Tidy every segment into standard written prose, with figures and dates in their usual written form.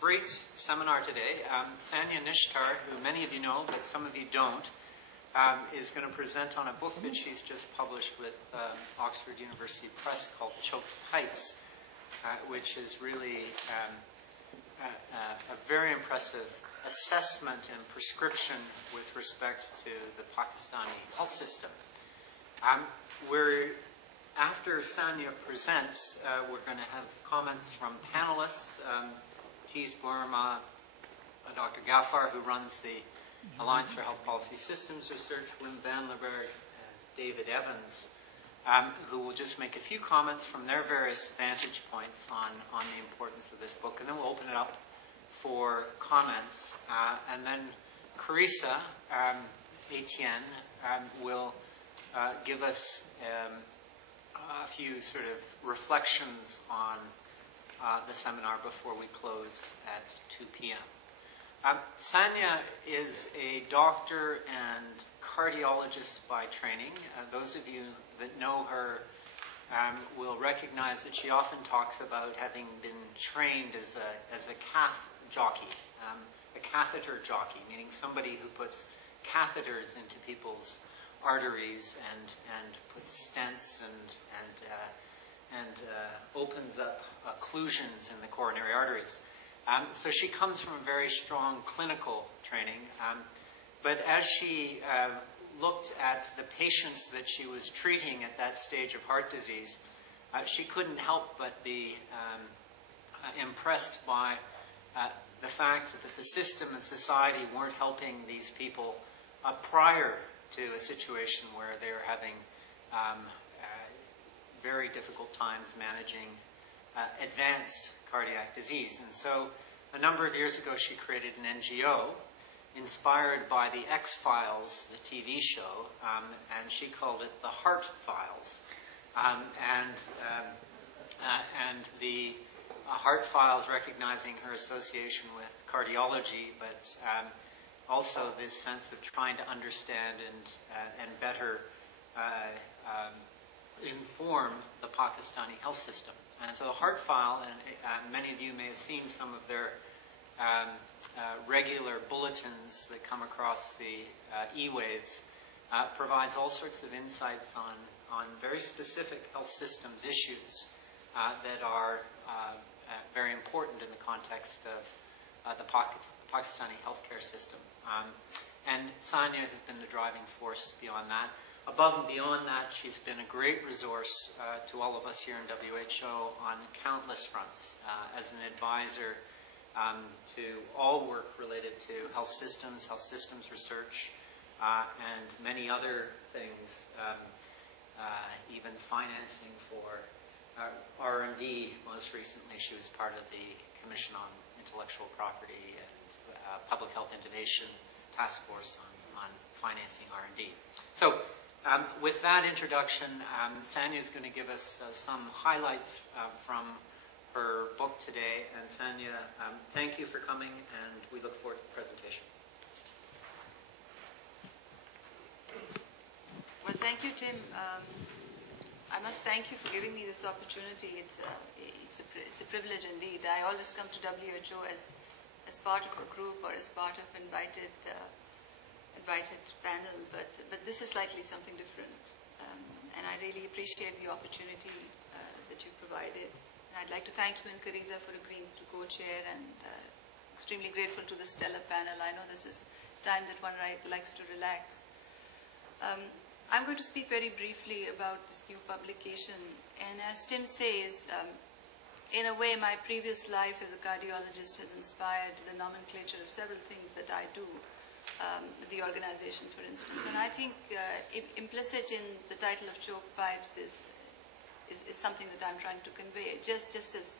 great seminar today. Sanya Nishtar, who many of you know, but some of you don't, is going to present on a book that she's just published with Oxford University Press called Choked Pipes, which is really a very impressive assessment and prescription with respect to the Pakistani health system. After Sanya presents, we're going to have comments from panelists. Tees Burma, Dr. Gaffar, who runs the Alliance for Health Policy Systems Research, Wim van Lerberg, and David Evans, who will just make a few comments from their various vantage points on the importance of this book. And then we'll open it up for comments. And then Carissa Etienne will give us a few sort of reflections on the seminar before we close at 2 p.m. Sanya is a doctor and cardiologist by training. Those of you that know her will recognize that she often talks about having been trained as a cath jockey, a catheter jockey, meaning somebody who puts catheters into people's arteries and puts stents and opens up occlusions in the coronary arteries. So she comes from a very strong clinical training. But as she looked at the patients that she was treating at that stage of heart disease, she couldn't help but be impressed by the fact that the system and society weren't helping these people prior to a situation where they were having very difficult times managing advanced cardiac disease. And so a number of years ago she created an NGO inspired by the X-Files, the TV show, and she called it the Heart Files. And the Heart Files, recognizing her association with cardiology, but also this sense of trying to understand and better inform the Pakistani health system. And so the Heart File, and many of you may have seen some of their regular bulletins that come across the e-waves, provides all sorts of insights on very specific health systems issues that are very important in the context of the Pakistani healthcare system. And Sanya has been the driving force beyond that. Above and beyond that, she's been a great resource to all of us here in WHO on countless fronts, as an advisor to all work related to health systems research, and many other things, even financing for R&D. Most recently, she was part of the Commission on Intellectual Property and Public Health Innovation Task Force on financing R&D. So, with that introduction, Sanya is going to give us some highlights from her book today. And Sanya, thank you for coming, and we look forward to the presentation. Well, thank you, Tim. I must thank you for giving me this opportunity. It's a privilege indeed. I always come to WHO as part of a group or as part of invited panel, but this is slightly something different, and I really appreciate the opportunity that you provided. And I'd like to thank you and Carissa for agreeing to co-chair, and extremely grateful to the stellar panel. I know this is time that one likes to relax. I'm going to speak very briefly about this new publication, and as Tim says, in a way my previous life as a cardiologist has inspired the nomenclature of several things that I do. The organization, for instance. And I think implicit in the title of Choked Pipes is something that I'm trying to convey. Just as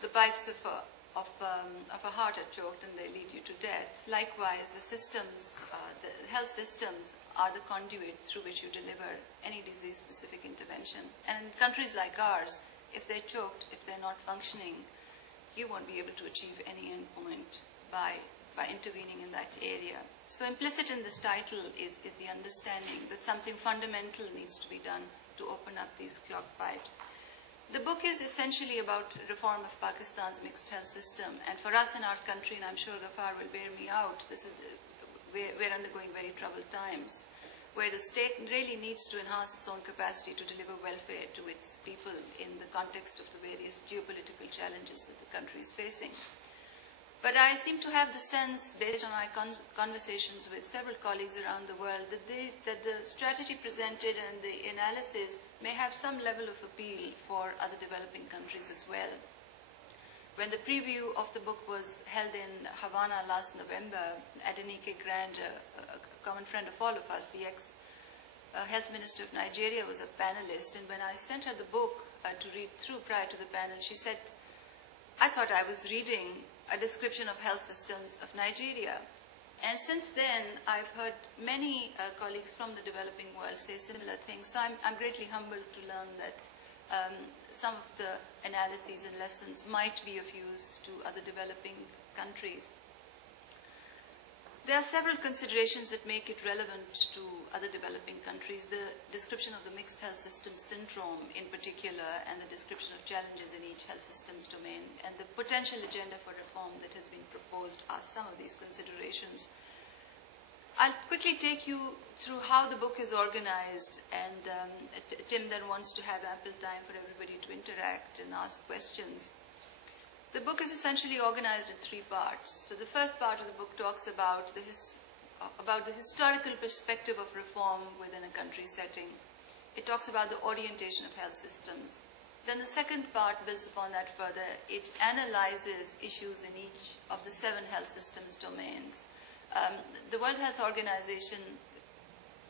the pipes of a heart are choked and they lead you to death, likewise the systems, the health systems are the conduit through which you deliver any disease-specific intervention. And in countries like ours, if they're choked, if they're not functioning, you won't be able to achieve any endpoint by intervening in that area. So implicit in this title is the understanding that something fundamental needs to be done to open up these clogged pipes. The book is essentially about reform of Pakistan's mixed health system. And for us in our country, and I'm sure Ghaffar will bear me out, we're undergoing very troubled times, where the state really needs to enhance its own capacity to deliver welfare to its people in the context of the various geopolitical challenges that the country is facing. But I seem to have the sense, based on my conversations with several colleagues around the world, that the strategy presented and the analysis may have some level of appeal for other developing countries as well. When the preview of the book was held in Havana last November, Adenike Grant, a common friend of all of us, the ex-health minister of Nigeria, was a panelist. And when I sent her the book to read through prior to the panel, she said, I thought I was reading a description of health systems of Nigeria. And since then, I've heard many colleagues from the developing world say similar things. So I'm greatly humbled to learn that some of the analyses and lessons might be of use to other developing countries. There are several considerations that make it relevant to other developing countries. The description of the mixed health systems syndrome in particular, and the description of challenges in each health systems domain, and the potential agenda for reform that has been proposed are some of these considerations. I'll quickly take you through how the book is organized, and Tim then wants to have ample time for everybody to interact and ask questions. The book is essentially organized in three parts. So the first part of the book talks about the historical perspective of reform within a country setting. It talks about the orientation of health systems. Then the second part builds upon that further. It analyzes issues in each of the 7 health systems domains. The World Health Organization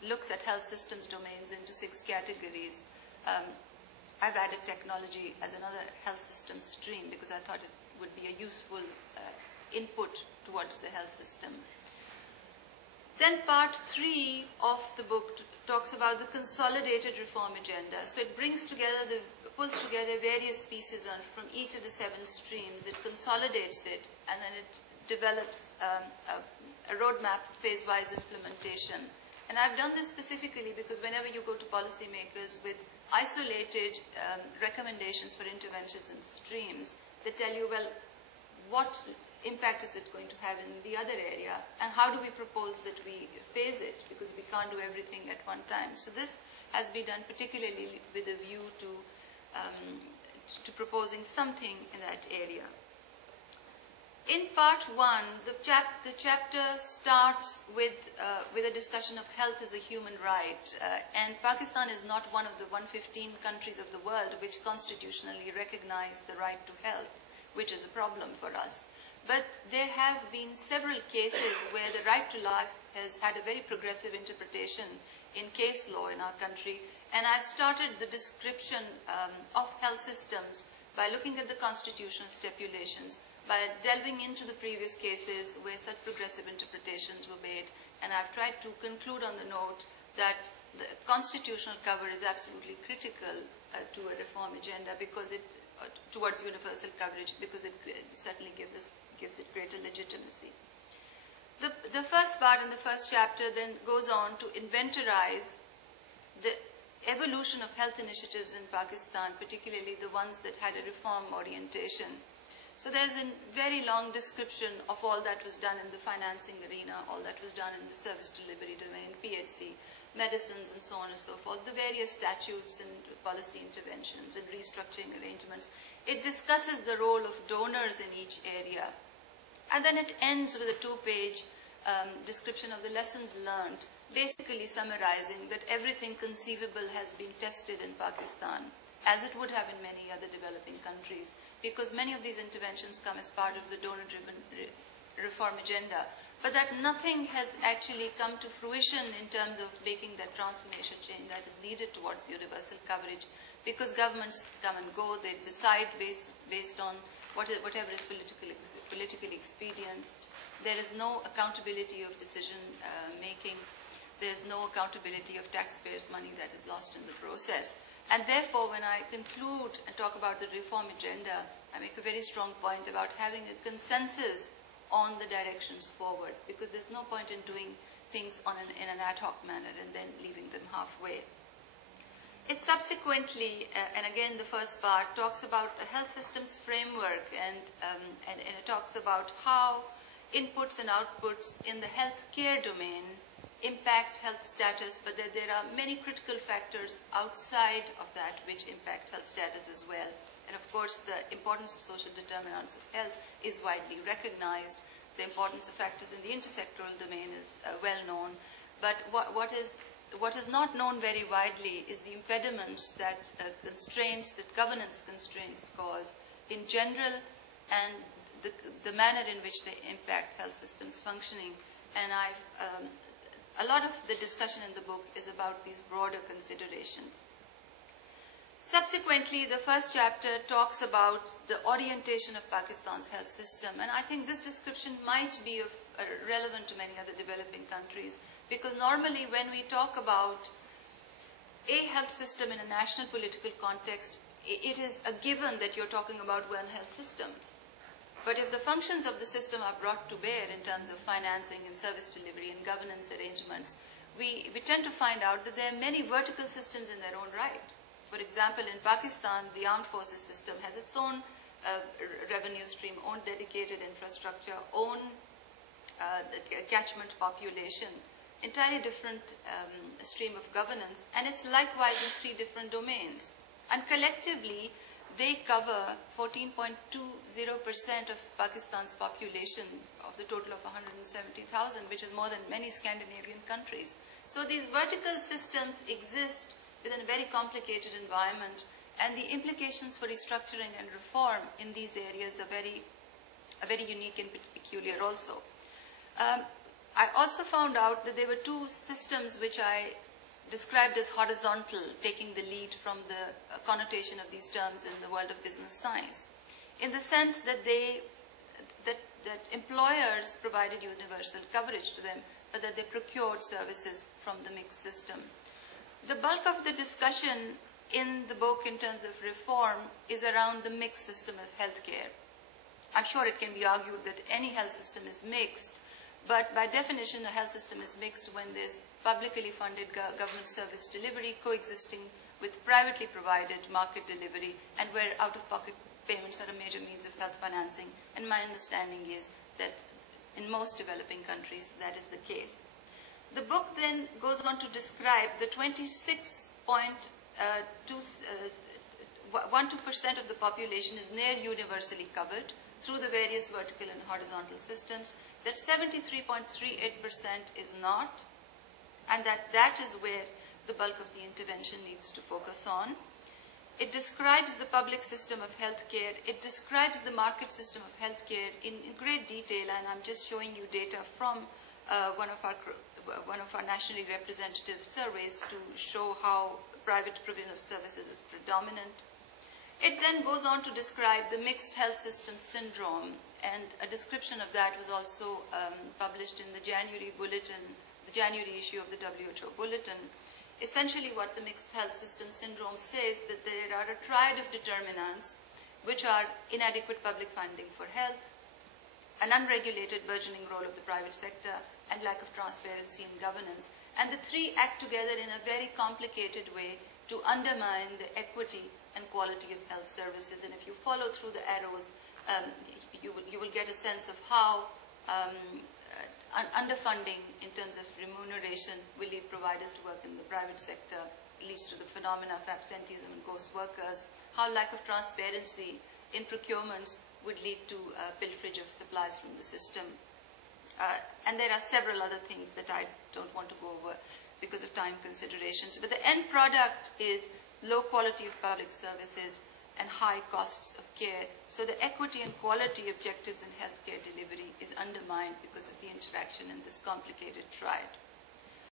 looks at health systems domains into 6 categories. I've added technology as another health system stream because I thought it would be a useful input towards the health system. Then part 3 of the book talks about the consolidated reform agenda. So it pulls together various pieces from each of the 7 streams. It consolidates it, and then it develops a roadmap for phase-wise implementation. And I've done this specifically because whenever you go to policymakers with isolated recommendations for interventions and streams, they tell you, well, what impact is it going to have in the other area, and how do we propose that we phase it, because we can't do everything at one time. So this has been done particularly with a view to proposing something in that area. In part 1, the chapter starts with a discussion of health as a human right. And Pakistan is not one of the 115 countries of the world which constitutionally recognize the right to health, which is a problem for us. But there have been several cases where the right to life has had a very progressive interpretation in case law in our country. And I've started the description of health systems by looking at the constitutional stipulations, by delving into the previous cases where such progressive interpretations were made. And I've tried to conclude on the note that the constitutional cover is absolutely critical to a reform agenda because towards universal coverage, because it certainly gives it greater legitimacy. The first part in the first chapter then goes on to inventorize the evolution of health initiatives in Pakistan, particularly the ones that had a reform orientation. So there's a very long description of all that was done in the financing arena, all that was done in the service delivery domain, PHC, medicines, and so on and so forth, the various statutes and policy interventions and restructuring arrangements. It discusses the role of donors in each area. And then it ends with a 2-page description of the lessons learned, basically summarizing that everything conceivable has been tested in Pakistan, as it would have in many other developing countries, because many of these interventions come as part of the donor-driven reform agenda, but that nothing has actually come to fruition in terms of making that transformation change that is needed towards universal coverage, because governments come and go, they decide based on whatever is politically expedient. There is no accountability of decision making. There's no accountability of taxpayers' money that is lost in the process. And therefore, when I conclude and talk about the reform agenda, I make a very strong point about having a consensus on the directions forward, because there's no point in doing things in an ad hoc manner and then leaving them halfway. It subsequently, and again the first part, talks about a health systems framework, and it talks about how inputs and outputs in the healthcare domain impact health status, but that there are many critical factors outside of that which impact health status as well. And of course, the importance of social determinants of health is widely recognized. The importance of factors in the intersectoral domain is well known. But what is not known very widely is the impediments that constraints, that governance constraints cause in general, and the manner in which they impact health systems functioning. And a lot of the discussion in the book is about these broader considerations. Subsequently, the first chapter talks about the orientation of Pakistan's health system. And I think this description might be relevant to many other developing countries, because normally when we talk about a health system in a national political context, it is a given that you're talking about one health system. But if the functions of the system are brought to bear in terms of financing and service delivery and governance arrangements, we tend to find out that there are many vertical systems in their own right. For example, in Pakistan, the armed forces system has its own revenue stream, own dedicated infrastructure, own catchment population, entirely different stream of governance, and it's likewise in 3 different domains. And collectively, they cover 14.20% of Pakistan's population of the total of 170,000, which is more than many Scandinavian countries. So these vertical systems exist within a very complicated environment, and the implications for restructuring and reform in these areas are very unique and peculiar also. I also found out that there were 2 systems which I described as horizontal, taking the lead from the connotation of these terms in the world of business science, in the sense that that employers provided universal coverage to them, but that they procured services from the mixed system. The bulk of the discussion in the book in terms of reform is around the mixed system of healthcare. I'm sure it can be argued that any health system is mixed, but by definition, a health system is mixed when there's publicly funded government service delivery coexisting with privately provided market delivery, and where out-of-pocket payments are a major means of health financing. And my understanding is that in most developing countries, that is the case. The book then goes on to describe the 26.12% of the population is near universally covered through the various vertical and horizontal systems, that 73.38% is not, and that is where the bulk of the intervention needs to focus on. It describes the public system of healthcare. It describes the market system of healthcare in great detail, and I'm just showing you data from one of our nationally representative surveys to show how private provision of services is predominant. It then goes on to describe the mixed health system syndrome, and a description of that was also published in the January bulletin, the January issue of the WHO bulletin. Essentially what the mixed health system syndrome says, that there are a triad of determinants which are inadequate public funding for health, an unregulated burgeoning role of the private sector, and lack of transparency in governance. And the 3 act together in a very complicated way to undermine the equity and quality of health services. And if you follow through the arrows, you will get a sense of how underfunding in terms of remuneration will lead providers to work in the private sector, leads to the phenomena of absenteeism and ghost workers, how lack of transparency in procurements would lead to pilferage of supplies from the system. And there are several other things that I don't want to go over because of time considerations. But the end product is low quality of public services and high costs of care. So the equity and quality objectives in healthcare delivery is undermined because of the interaction in this complicated triad.